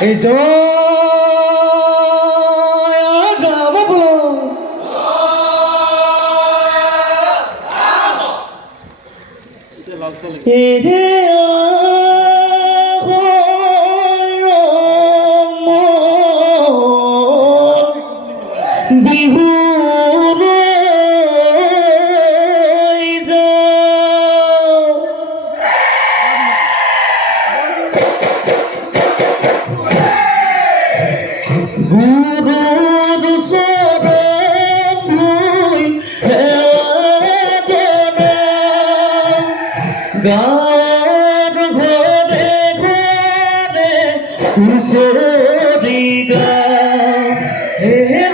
এই জয় ৰাম বলো বিহু গাঁৱৰ ঘৰে ঘৰে হুঁচৰি গাওঁ হে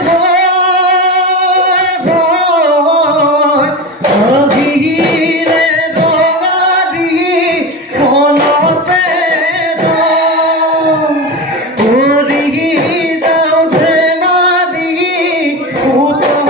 আগিৰে বঙালী মনতে কৰি যাওঁ ধেমালি উতলা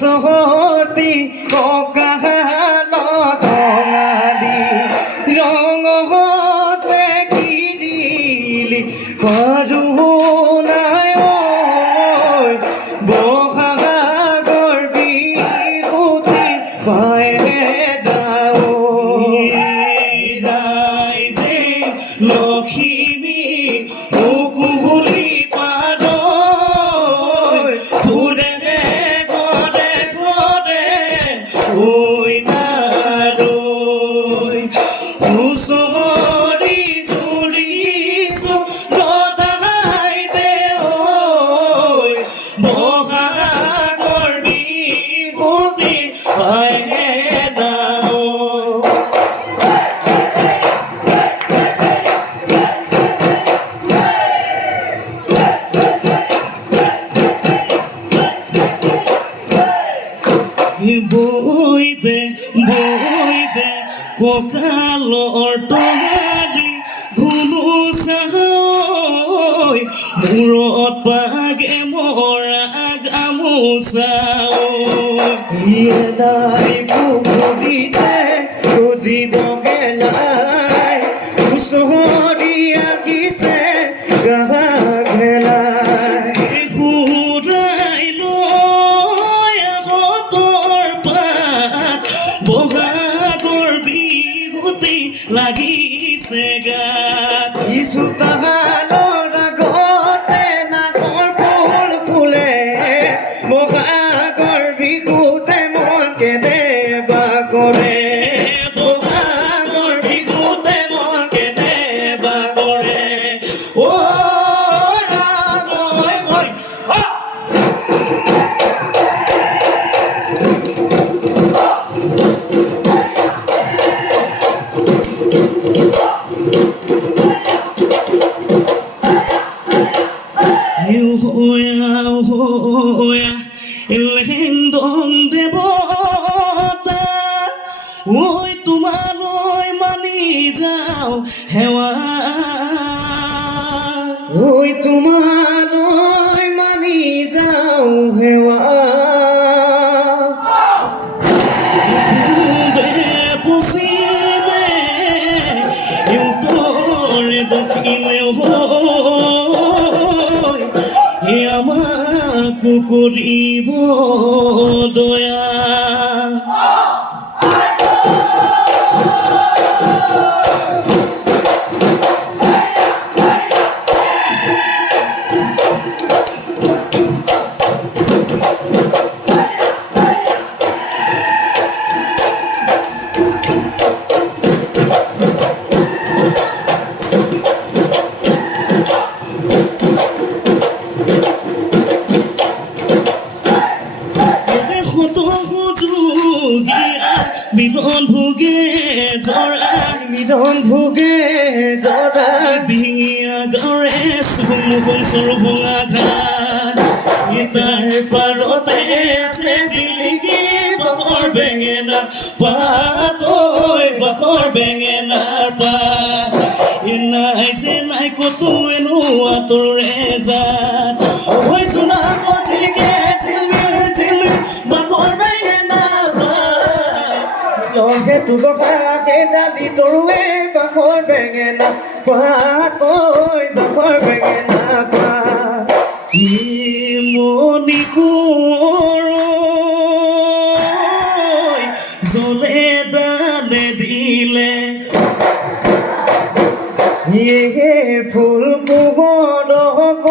সহতি ককাহাল ধঙালি ৰঙতে কিৰিলি কৰোণাই বহাগৰ বিহুতি পায়ে ৰাইজে লখিমী কুকুলি পাৰ ঘূৰে হুঁচৰি জুৰিছো কঁকালৰ টঙালি ঘুনুচা ঐ মূৰত পাগে মৰা গামোচা নাই পুখুৰীতে খুজিবগে নাই ওচৰি আহিছে গা ঘেলাই ঘূৰাই লৈ আগতৰ পাত বহাগৰ বিহুতি লাগিছে গাত কিছু তাহালৰ আগতে নাকৰ ফুল ফুলে বহাগৰ বিহুতে মন কেনেবা কৰে বহাগৰ বিহুতে মন কেনেবা কৰে Elendon de bota oi tumaroi mani jao hewa oi tumaroi mani jao hewa be posible eu tore dokhile আমাকো কৰিব দয়া মিলন ভোগে জৰা ডিঙিয়া গাঁৱৰে চুমুখন চৰু ভঙা ঘাট তাৰ পাৰতে আছে জিলিকি বাখৰ বেঙেনা পাত ঐ বাখৰ বেঙেনাৰ পাত নাই যে নাই কতো এনো আঁতৰে জাত ঐ চোনা জিলিকে ঝিলমিল ঝিলমিল বাখৰ বেঙেনা লগে তুলকাকে দালি তৰুৱে বাখৰ বেঙেনা পাত ঐ বাখৰ বেঙেনা পাত মণি কোঁৱৰ জলে দানে দিলে ফুল কোঁৱৰক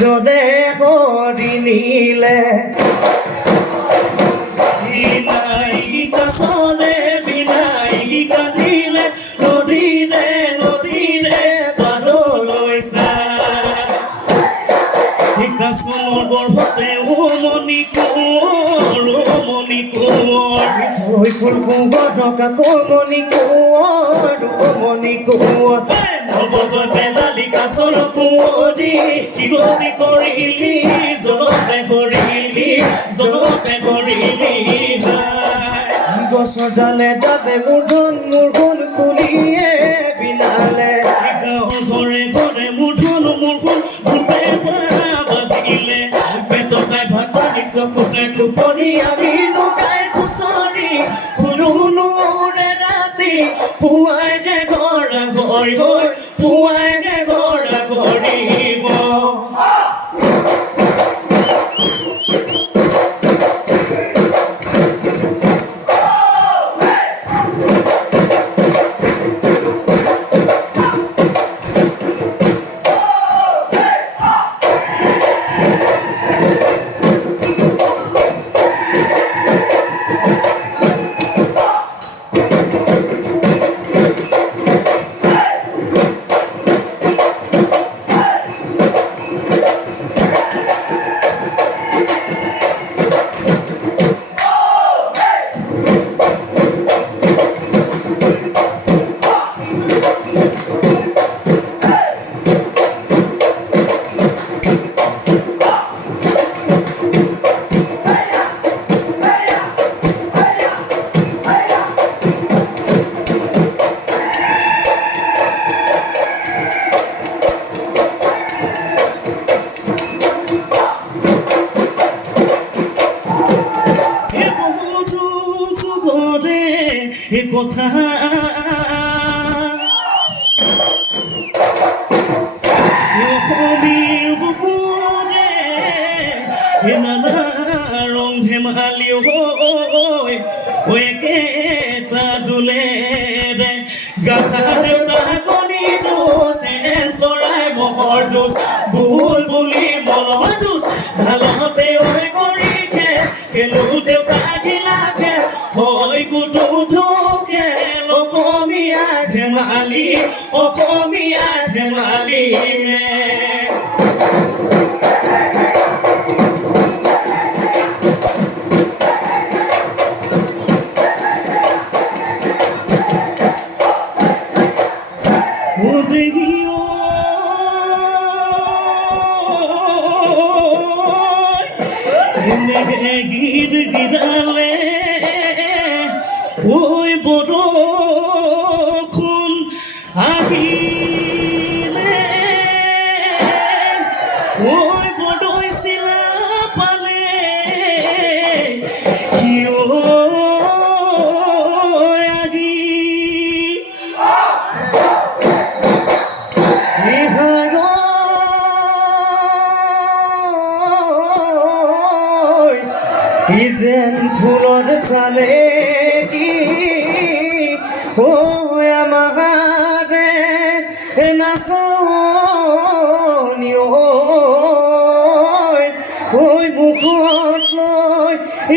জলে কৰি নিলে চলে বিনাই কান্দিলে নদীৰে নদীৰে পাৰলৈ কাছৰ গৰ্ভতে মণি কোঁৱৰ থৈ ফুল কোঁৱৰক আকৌ মণি কোঁৱৰ নৱজয় পেলালি কাছৰ কোঁৱৰী কি গতি কৰিলি জনতে কৰিলি গছৰ ডালে ডালে মূৰধন কুলিয়ে বিনালে গাঁৱৰ ঘৰে ঘৰে মূৰধন ভূপে বাজিলে পেটতে ভাত পানী চকুতে টোপনি আমি লগাই খুচৰি শুনোৰে ৰাতি পুৱাই গে ঘৰা ঘৰি হৈ পুৱাই গে ঘৰা ঘৰি এ কথা অসমীৰ বুকুৰে নানা ৰং ধেমালি হৈ একেটা দোলেৰে গাথা দেউতা কণী যুঁজ এন চৰাই মহৰ যুঁজ বুলবুলি মলৰ যুঁজ ঢালতে হৈ কৰি খেলো দেউতা ঘিলাকে হৈ গুটু ধোকে অসমীয়া ধেমালি অসমীয়া ধেমালি মে গীত গিৰালে ঐ বৰষুণ আহিলে ঐ বৰদৈ চিলা পালে সিও আহি যেন ফুলৰ চালে কি আমাৰে নাচনি ঐ মুখত লৈ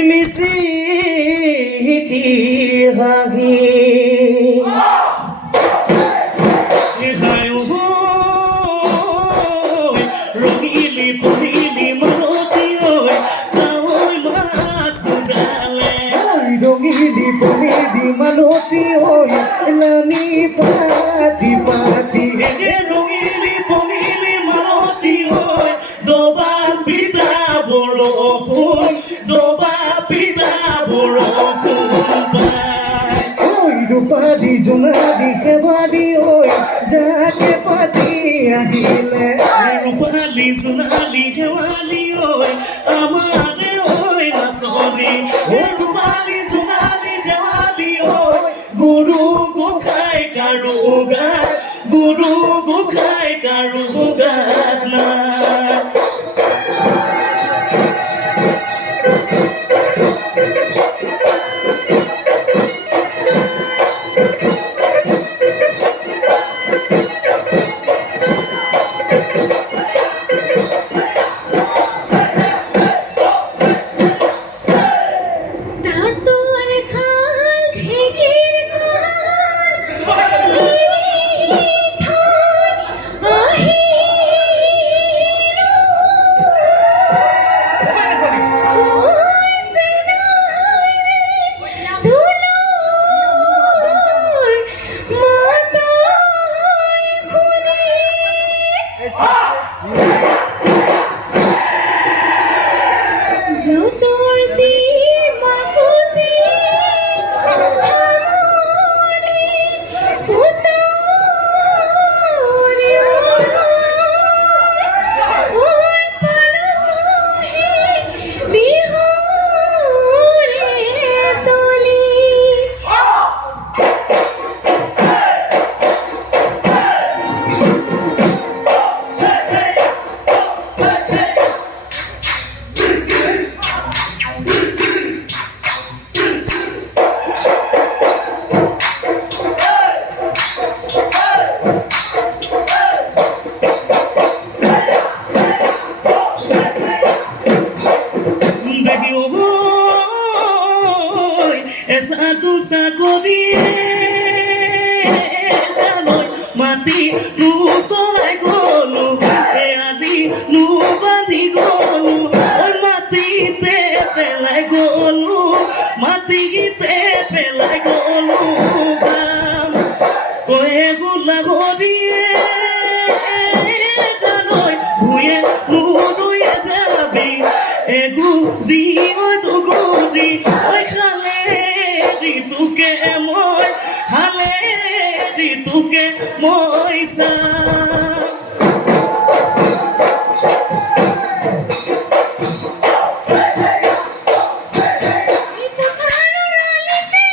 মিচিকি হাঁহি ৰঙিলি পঢ়িলি মালতী ৰঙিলি পঢ়িলি মালতী লানি পাতি পাতি ৰঙিলি পঢ়িলি মালতী ডবা পিতা বৰষুণ ডবা পিতা বৰষুণ পাই ৰূপালী জোনালী সেৱালী যাকে পাতি আহিলে ৰূপালী জোনালী সেৱালী আমাৰে নাচনী ৰূপালী জোনালী সেৱালী গুৰু গোসাঁই কাৰো গাত গুৰু গোসাঁই কাৰো গাত নাই মাটি নো চলাই গলো এয়ালি নো বান্ধি গলো মাটিতে পেলাই গলো মাটিতে পেলাই গলো গাম কয়ে গোলা গদিয়ে জানই ভুয়ে নুয়ে যাবি এগু জি হয়তো গুজি ওই খালে ঋতুকে মই খালে ঋতুকে মই চা পথাৰৰ আলিতে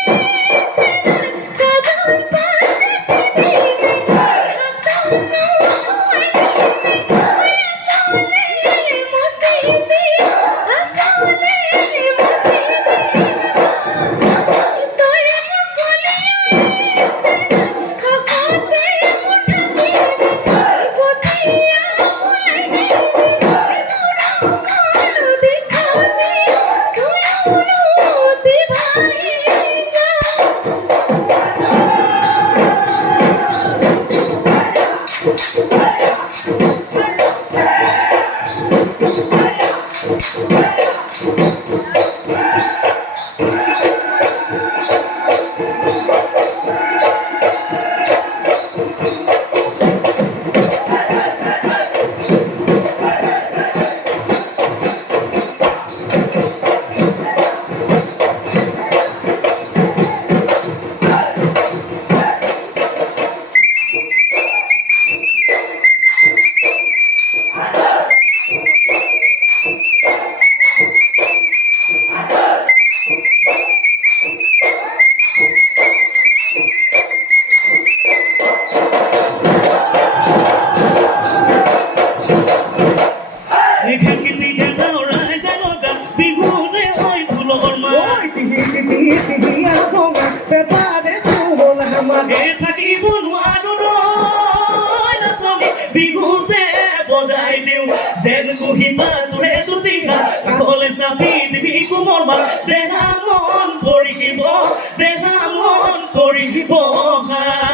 যেন কুহিবা তোৰে দুটিখা কাষলে চাপি দিবি কোমল মাল দেহা মন পৰিব হাত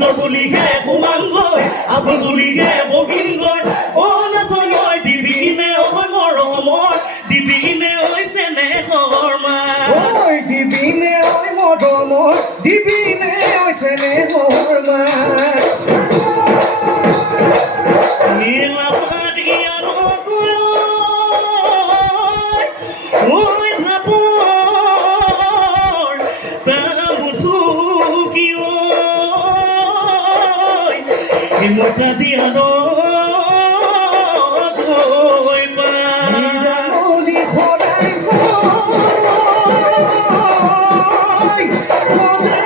নিজৰ বুলিহে সোমাম গৈ আপোন বুলিহে বহিম গৈ নাচনৈ দিবিনে মৰমৰ দিবিনে চেনেহৰ মাৰ দিবিনে মৰমৰ দিবিনে চেনেহৰ মাৰ Mota diano goi pa Oli khorai khoi khorai